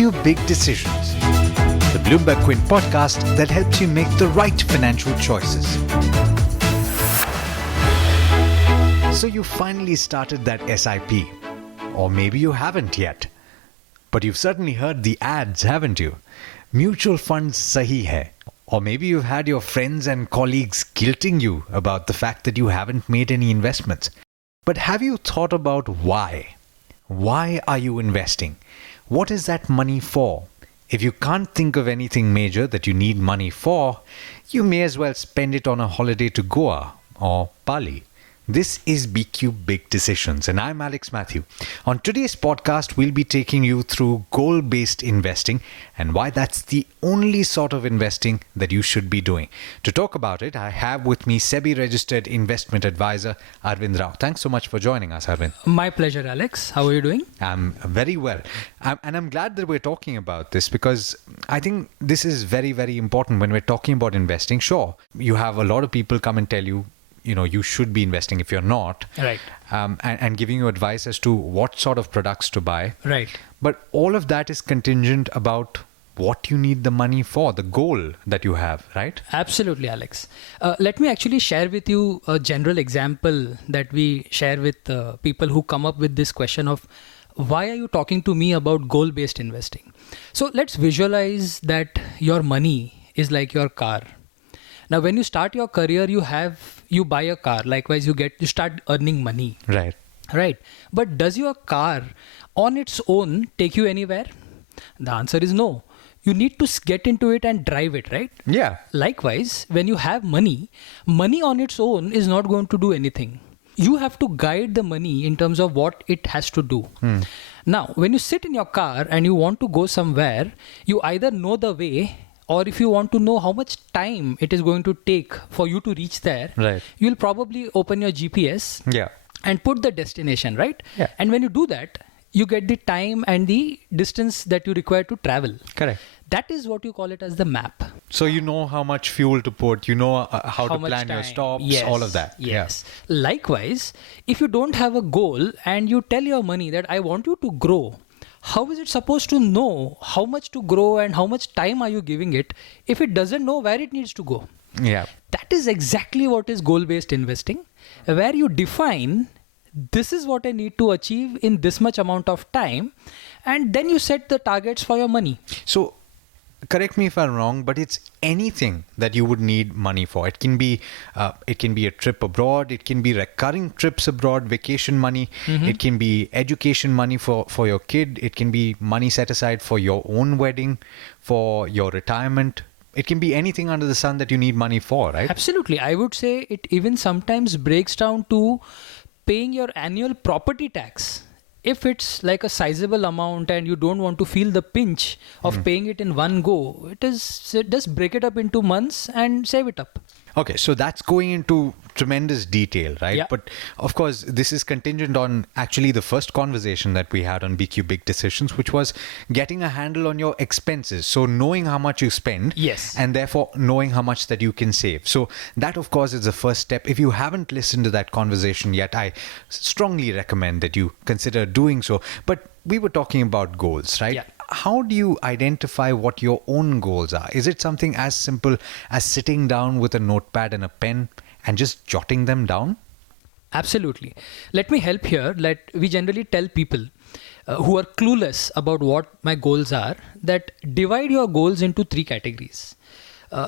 BQ Big Decisions, the Bloomberg Quint podcast that helps you make the right financial choices. So you finally started that SIP, or maybe you haven't yet. But you've certainly heard the ads, haven't you? Mutual funds sahi hai. Or maybe you've had your friends and colleagues guilting you about the fact that you haven't made any investments. But have you thought about why? Why are you investing? What is that money for? If you can't think of anything major that you need money for, you may as well spend it on a holiday to Goa or Bali. This is BQ Big Decisions, and I'm Alex Matthew. On today's podcast, we'll be taking you through goal-based investing and why that's the only sort of investing that you should be doing. To talk about it, I have with me SEBI-registered investment advisor Arvind Rao. Thanks so much for joining us, Arvind. My pleasure, Alex. How are you doing? I'm very well. And I'm glad that we're talking about this because I think this is very, very important when we're talking about investing. Sure, you have a lot of people come and tell you, you should be investing if you're not. Right. And giving you advice as to what sort of products to buy. Right. But all of that is contingent about what you need the money for, the goal that you have, right? Absolutely, Alex. Let me actually share with you a general example that we share with people who come up with this question of why are you talking to me about goal-based investing? So let's visualize that your money is like your car. Now, when you start your career, you buy a car. Likewise, you start earning money. Right. Right. But does your car on its own take you anywhere? The answer is no. You need to get into it and drive it, right? Yeah. Likewise, when you have money on its own is not going to do anything. You have to guide the money in terms of what it has to do. Now, when you sit in your car and you want to go somewhere, you either know the way, or if you want to know how much time it is going to take for you to reach there, right, you'll probably open your GPS and put the destination, right? Yeah. And when you do that, you get the time and the distance that you require to travel. Correct. That is what you call it as the map. So you know how much fuel to put, you know how to plan your stops, yes, all of that. Yes. Yeah. Likewise, if you don't have a goal and you tell your money that I want you to grow, how is it supposed to know how much to grow and how much time are you giving it if it doesn't know where it needs to go? Yeah. That is exactly what is goal-based investing, where you define this is what I need to achieve in this much amount of time, and then you set the targets for your money. So, correct me if I'm wrong, but it's anything that you would need money for. It can be a trip abroad. It can be recurring trips abroad, vacation money. It can be education money for your kid. It can be money set aside for your own wedding, for your retirement. It can be anything under the sun that you need money for, right? Absolutely. I would say it even sometimes breaks down to paying your annual property tax. If it's like a sizable amount and you don't want to feel the pinch of paying it in one go, just break it up into months and save it up. Okay, so that's going into tremendous detail, right? Yeah. But of course, this is contingent on actually the first conversation that we had on BQ Big Decisions, which was getting a handle on your expenses. So knowing how much you spend, yes, and therefore knowing how much that you can save. So that, of course, is the first step. If you haven't listened to that conversation yet, I strongly recommend that you consider doing so. But we were talking about goals, right? Yeah. How do you identify what your own goals are? Is it something as simple as sitting down with a notepad and a pen and just jotting them down? Absolutely. Let me help here. We generally tell people who are clueless about what my goals are that divide your goals into three categories.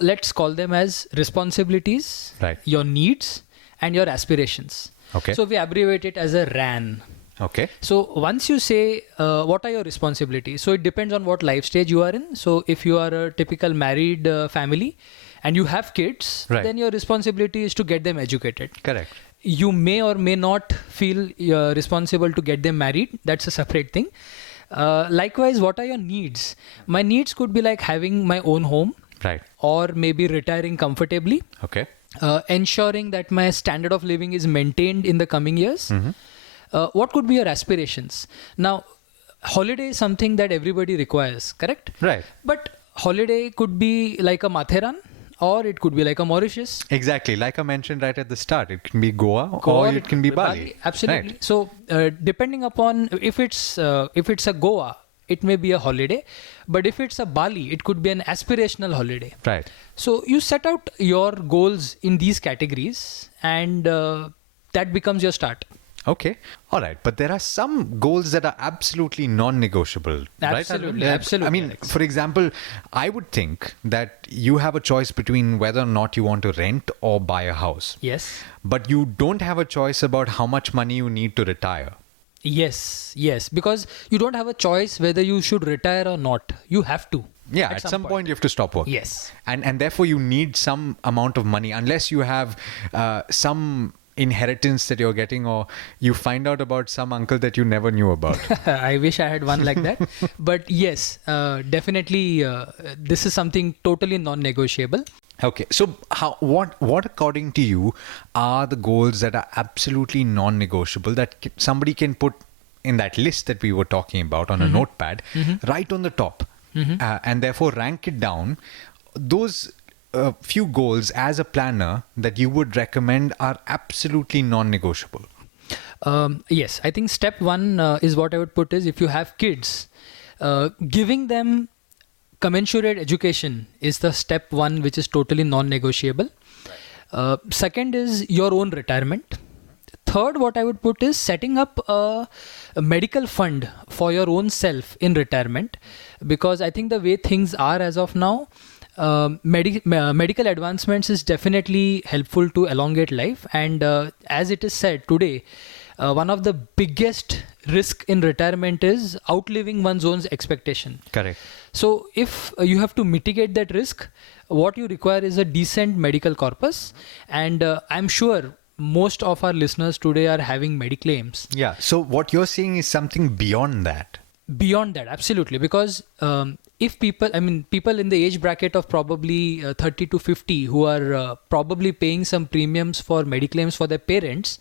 Let's call them as responsibilities, right, your needs, and your aspirations. Okay. So we abbreviate it as a RAN. Okay. So once you say, what are your responsibilities? So it depends on what life stage you are in. So if you are a typical married family and you have kids, right, then your responsibility is to get them educated. Correct. You may or may not feel responsible to get them married. That's a separate thing. Likewise, what are your needs? My needs could be like having my own home. Right. Or maybe retiring comfortably. Okay. Ensuring that my standard of living is maintained in the coming years. What could be your aspirations? Now, holiday is something that everybody requires, correct? Right. But holiday could be like a Matheran, or it could be like a Mauritius. Exactly. Like I mentioned right at the start, it can be Goa or it can be Bali. Absolutely. Right. So depending upon if it's a Goa, it may be a holiday. But if it's a Bali, it could be an aspirational holiday. Right. So you set out your goals in these categories, and that becomes your start. Okay. All right. But there are some goals that are absolutely non-negotiable. Absolutely. Right? Absolutely. I mean, Alex. for example, I would think that you have a choice between whether or not you want to rent or buy a house. Yes. But you don't have a choice about how much money you need to retire. Yes. Because you don't have a choice whether you should retire or not. You have to. Yeah, at some point you have to stop working. Yes. And therefore you need some amount of money, unless you have some inheritance that you're getting, or you find out about some uncle that you never knew about. I wish I had one like that. But yes, definitely this is something totally non-negotiable. Okay, so what according to you are the goals that are absolutely non-negotiable that somebody can put in that list that we were talking about on a notepad, right on the top, and therefore rank it down? Those few goals as a planner that you would recommend are absolutely non-negotiable. Yes, I think step one is what I would put is, if you have kids, giving them commensurate education is the step one, which is totally non-negotiable. Second is your own retirement. Third, what I would put is setting up a medical fund for your own self in retirement, because I think the way things are as of now, medical advancements is definitely helpful to elongate life. And as it is said today, one of the biggest risk in retirement is outliving one's own expectation. Correct. So if you have to mitigate that risk, what you require is a decent medical corpus. And I'm sure most of our listeners today are having mediclaims. Yeah. So what you're saying is something beyond that. Beyond that, absolutely. Because if people in the age bracket of probably 30 to 50 who are probably paying some premiums for mediclaims for their parents,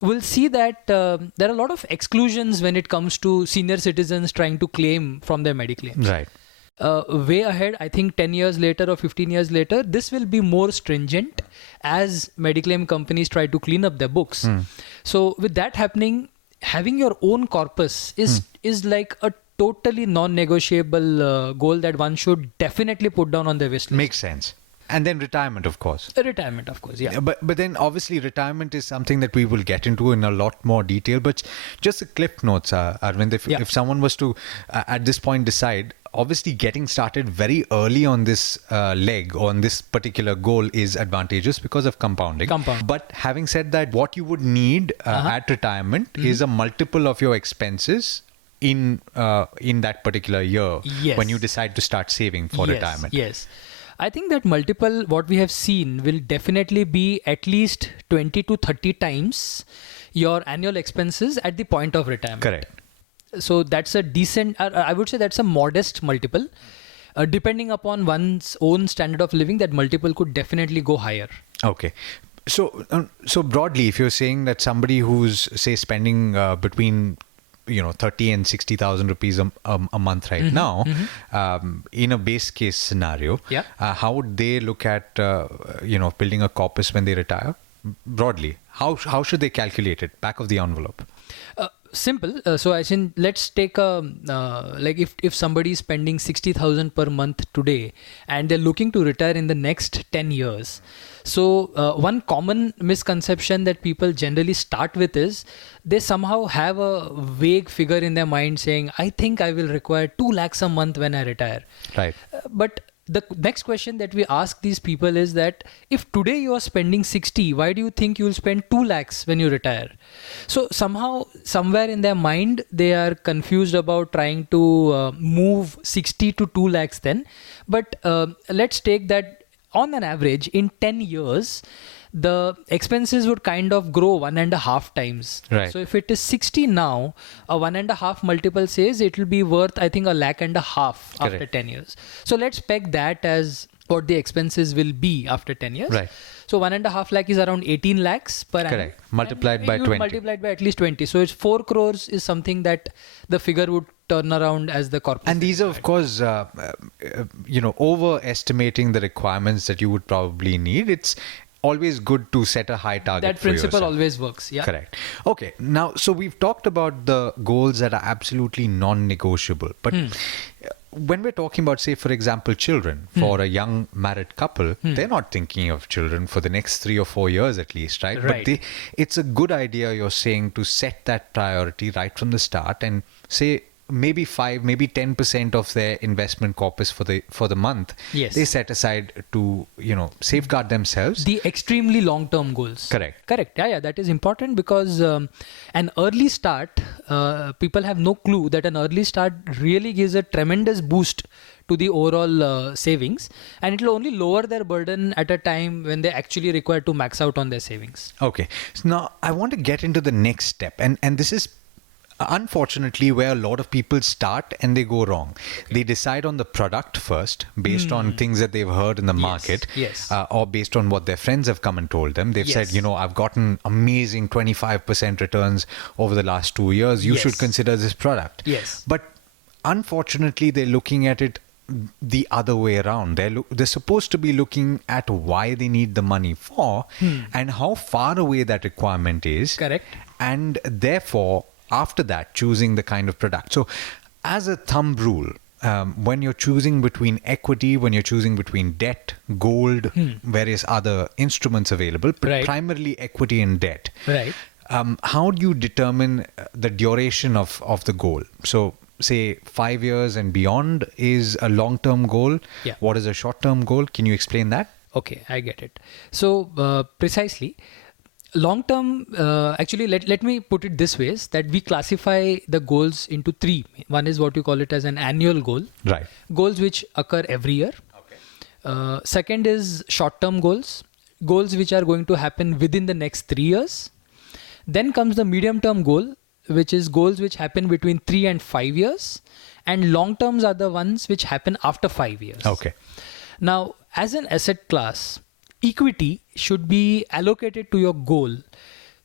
will see that there are a lot of exclusions when it comes to senior citizens trying to claim from their mediclaims. Right. Way ahead, I think 10 years later or 15 years later, this will be more stringent as mediclaim companies try to clean up their books. So with that happening, having your own corpus is like a totally non-negotiable goal that one should definitely put down on their wish list. Makes sense. And then retirement, of course. Retirement, of course, yeah. But then obviously retirement is something that we will get into in a lot more detail. But just the cliff notes, Arvind, if someone was to at this point decide, obviously getting started very early on this leg, on this particular goal, is advantageous because of compounding. But having said that, what you would need at retirement is a multiple of your expenses in that particular year when you decide to start saving for retirement. Yes. I think that multiple, what we have seen, will definitely be at least 20 to 30 times your annual expenses at the point of retirement. Correct. So that's a decent, I would say that's a modest multiple. Depending upon one's own standard of living, that multiple could definitely go higher. Okay. So broadly, if you're saying that somebody who's, say, spending between 30 and 60,000 rupees a month right now, in a base case scenario, how would they look at building a corpus when they retire? Broadly, how should they calculate it? Back of the envelope. Simple. So I think let's take if somebody is spending 60,000 per month today and they're looking to retire in the next 10 years. So one common misconception that people generally start with is they somehow have a vague figure in their mind saying, I think I will require 2 lakhs a month when I retire. Right. But the next question that we ask these people is that if today you are spending 60, why do you think you will spend 2 lakhs when you retire? So somehow, somewhere in their mind, they are confused about trying to move 60 to 2 lakhs then. But let's take that on an average in 10 years, the expenses would kind of grow 1.5 times. Right. So if it is 60 now, a 1.5 multiple says it will be worth, I think, 1.5 lakh after 10 years. So let's peg that as what the expenses will be after 10 years. Right. So 1.5 lakh is around 18 lakhs per annum. Correct. Multiplied by 20. Multiplied by at least 20. So it's 4 crores is something that the figure would turn around as the corpus. And these are, of course, overestimating the requirements that you would probably need. It's always good to set a high target. That for principle yourself. always works. Yeah. Correct. Okay. Now, so we've talked about the goals that are absolutely non-negotiable. But when we're talking about, say, for example, children, for a young married couple, they're not thinking of children for the next 3 or 4 years at least, right? Right. But it's a good idea, you're saying, to set that priority right from the start and say, maybe 5, maybe 10% of their investment corpus for the month, Yes. they set aside to, safeguard themselves. The extremely long-term goals. Correct. Yeah, that is important because an early start, people have no clue that an early start really gives a tremendous boost to the overall savings, and it will only lower their burden at a time when they actually require to max out on their savings. Okay. So now I want to get into the next step, and this is unfortunately where a lot of people start and they go wrong. They decide on the product first based on things that they've heard in the market, yes. Or based on what their friends have come and told them. They've said, I've gotten amazing 25% returns over the last 2 years. You should consider this product. Yes. But unfortunately, they're looking at it the other way around. They're supposed to be looking at why they need the money for and how far away that requirement is. Correct. And therefore, after that, choosing the kind of product. So as a thumb rule, when you're choosing between equity, when you're choosing between debt, gold, various other instruments available, but primarily equity and debt, Right. How do you determine the duration of the goal? So say 5 years and beyond is a long-term goal. Yeah. What is a short-term goal? Can you explain that? Okay, I get it. So precisely, long term, actually, let me put it this way, is that we classify the goals into 3. One is what you call it as an annual goal. Right. Goals which occur every year. Okay. Second is short-term goals. Goals which are going to happen within the next 3 years. Then comes the medium-term goal, which is goals which happen between 3 and 5 years. And long-terms are the ones which happen after 5 years. Okay. Now, as an asset class, equity should be allocated to your goal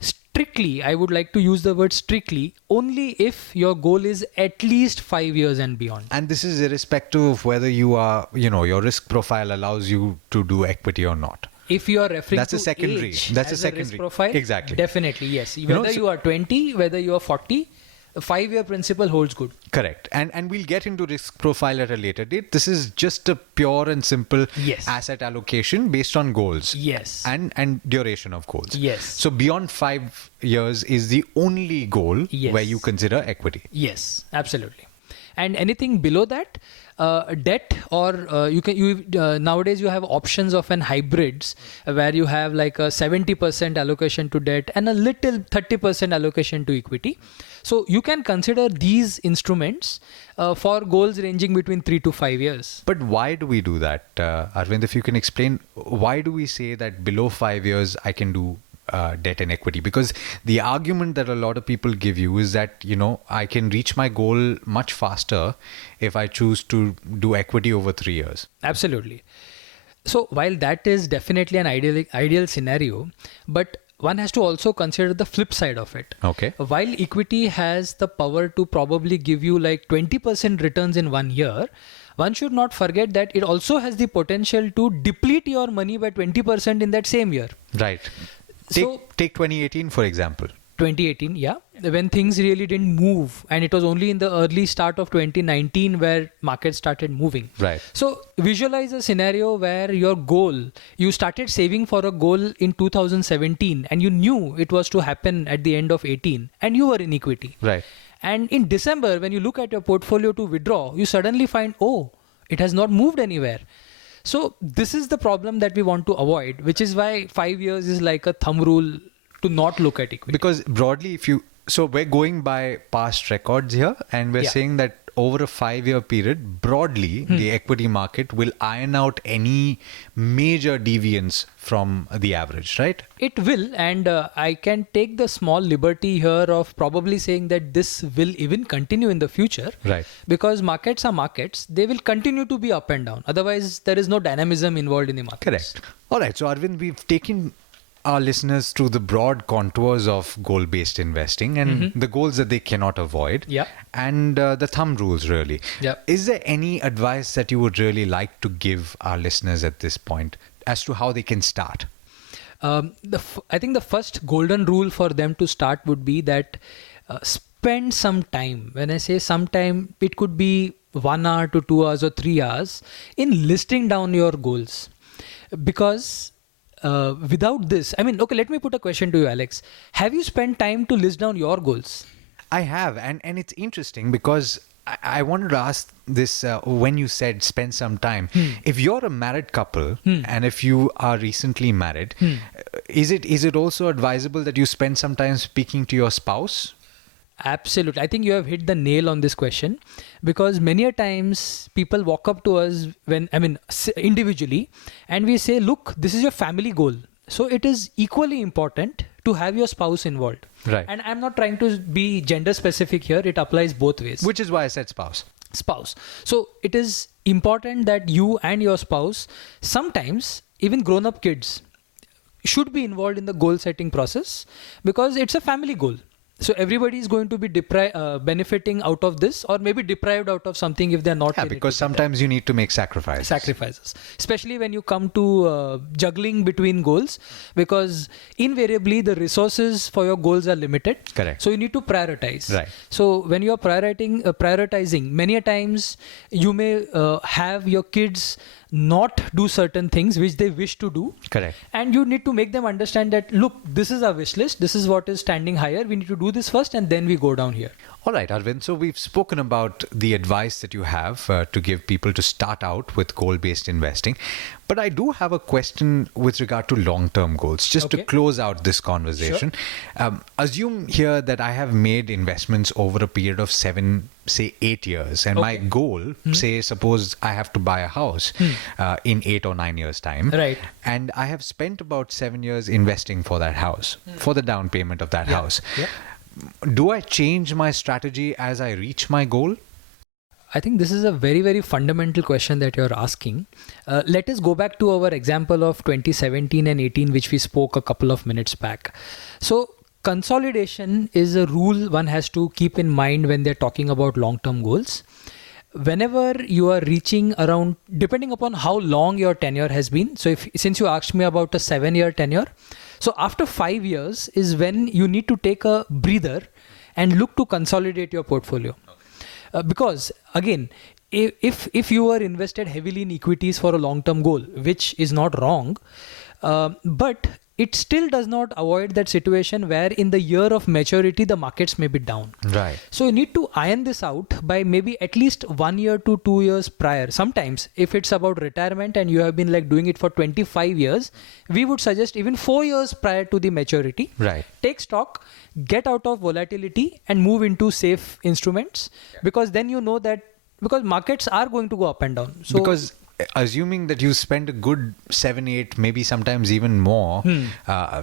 strictly. I would like to use the word strictly only if your goal is at least 5 years and beyond. And this is irrespective of whether you are, your risk profile allows you to do equity or not. If you are referring That's to a secondary. age That's a as secondary. risk profile, Exactly. Definitely, yes. Whether you are 20, whether you are 40, the 5-year principle holds good. Correct. And we'll get into risk profile at a later date. This is just a pure and simple asset allocation based on goals. Yes. And duration of goals. Yes. So beyond 5 years is the only goal where you consider equity. Yes, absolutely. And anything below that, debt, or nowadays you have options of an hybrids where you have like a 70% allocation to debt and a little 30% allocation to equity. So you can consider these instruments for goals ranging between 3 to 5 years. But why do we do that, Arvind? If you can explain, why do we say that below 5 years I can do debt and equity? Because the argument that a lot of people give you is that, I can reach my goal much faster if I choose to do equity over 3 years. Absolutely. So while that is definitely an ideal scenario, but one has to also consider the flip side of it. Okay. While equity has the power to probably give you like 20% returns in 1 year, one should not forget that it also has the potential to deplete your money by 20% in that same year. Right. Take 2018, for example. 2018, yeah, when things really didn't move, and it was only in the early start of 2019 where markets started moving. Right. So visualize a scenario where your goal, you started saving for a goal in 2017 and you knew it was to happen at the end of 18 and you were in equity. Right. And in December, when you look at your portfolio to withdraw, you suddenly find, it has not moved anywhere. So this is the problem that we want to avoid, which is why 5 years is like a thumb rule to not look at equity. Because broadly, so we're going by past records here, and we're saying that over a 5-year period, broadly, the equity market will iron out any major deviance from the average, right? It will, and I can take the small liberty here of probably saying that this will even continue in the future. Right. Because markets are markets. They will continue to be up and down. Otherwise, there is no dynamism involved in the markets. Correct. All right. So, Arvind, we've taken our listeners through the broad contours of goal-based investing and the goals that they cannot avoid, and the thumb rules, really. Is there any advice that you would really like to give our listeners at this point as to how they can start? I think the first golden rule for them to start would be that spend some time. When I say some time, it could be 1 hour to 2 hours or 3 hours in listing down your goals. Because without this, I mean, okay, let me put a question to you, Alex. Have you spent time to list down your goals? I have, and it's interesting because I wanted to ask this when you said spend some time. If you're a married couple and if you are recently married, is it also advisable that you spend some time speaking to your spouse? Absolutely. I think you have hit the nail on this question, because many a times people walk up to us individually, and we say, look, this is your family goal. So it is equally important to have your spouse involved. Right. And I'm not trying to be gender specific here. It applies both ways. Which is why I said spouse. So it is important that you and your spouse, sometimes even grown-up kids, should be involved in the goal setting process, because it's a family goal. So everybody is going to be benefiting out of this, or maybe deprived out of something if they're not. Yeah, because sometimes you need to make sacrifices. Especially when you come to juggling between goals, because invariably the resources for your goals are limited. Correct. So you need to prioritize. Right. So when you are prioritizing, many a times you may have your kids not do certain things which they wish to do. Correct. And you need to make them understand that, look, this is our wish list. This is what is standing higher. We need to do this first, and then we go down here. All right, Arvind. So we've spoken about the advice that you have to give people to start out with goal-based investing. But I do have a question with regard to long-term goals, just to close out this conversation. Sure. Assume here that I have made investments over a period of 7, say 8 years. And my goal, say, suppose I have to buy a house in 8 or 9 years' time. Right. And I have spent about 7 years investing for that house, for the down payment of that house. Yeah. Do I change my strategy as I reach my goal? I think this is a very, very fundamental question that you're asking. Let us go back to our example of 2017 and 18, which we spoke a couple of minutes back. So consolidation is a rule one has to keep in mind when they're talking about long-term goals. Whenever you are reaching around, depending upon how long your tenure has been. So since you asked me about a 7-year tenure, so after 5 years is when you need to take a breather and look to consolidate your portfolio. Because again, if you are invested heavily in equities for a long-term goal, which is not wrong, but it still does not avoid that situation where in the year of maturity, the markets may be down. Right. So you need to iron this out by maybe at least 1 year to 2 years prior. Sometimes if it's about retirement and you have been like doing it for 25 years, we would suggest even 4 years prior to the maturity. Right. Take stock, get out of volatility and move into safe instruments, because then you know that, because markets are going to go up and down. So because assuming that you spend a good 7, 8, maybe sometimes even more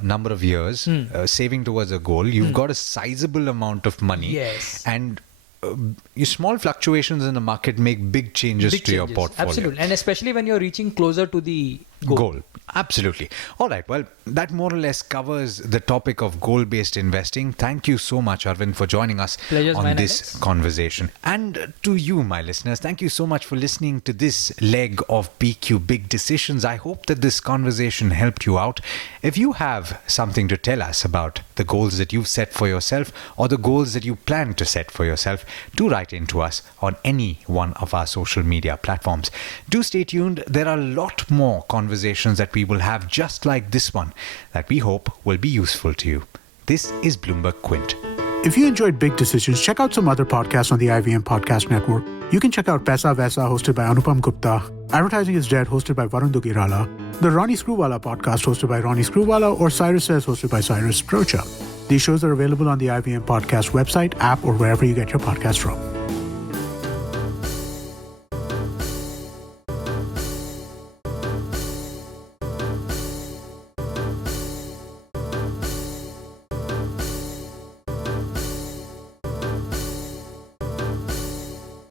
number of years saving towards a goal, you've got a sizable amount of money. Yes. And your small fluctuations in the market make big changes to your portfolio. Absolutely. And especially when you're reaching closer to the goal. Absolutely. All right. Well, that more or less covers the topic of goal-based investing. Thank you so much, Arvind, for joining us on this conversation. And to you, my listeners, thank you so much for listening to this leg of BQ Big Decisions. I hope that this conversation helped you out. If you have something to tell us about the goals that you've set for yourself or the goals that you plan to set for yourself, do write in to us on any one of our social media platforms. Do stay tuned. There are a lot more conversations that we will have just like this one that we hope will be useful to you. This is Bloomberg Quint. If you enjoyed Big Decisions, check out some other podcasts on the IVM Podcast Network. You can check out Paisa Vaisa, hosted by Anupam Gupta, Advertising is Dead, hosted by Varun Dugirala, the Ronnie Screwwala podcast, hosted by Ronnie Screwwala, or Cyrus Says, hosted by Cyrus Procha. These shows are available on the IVM Podcast website, app, or wherever you get your podcasts from.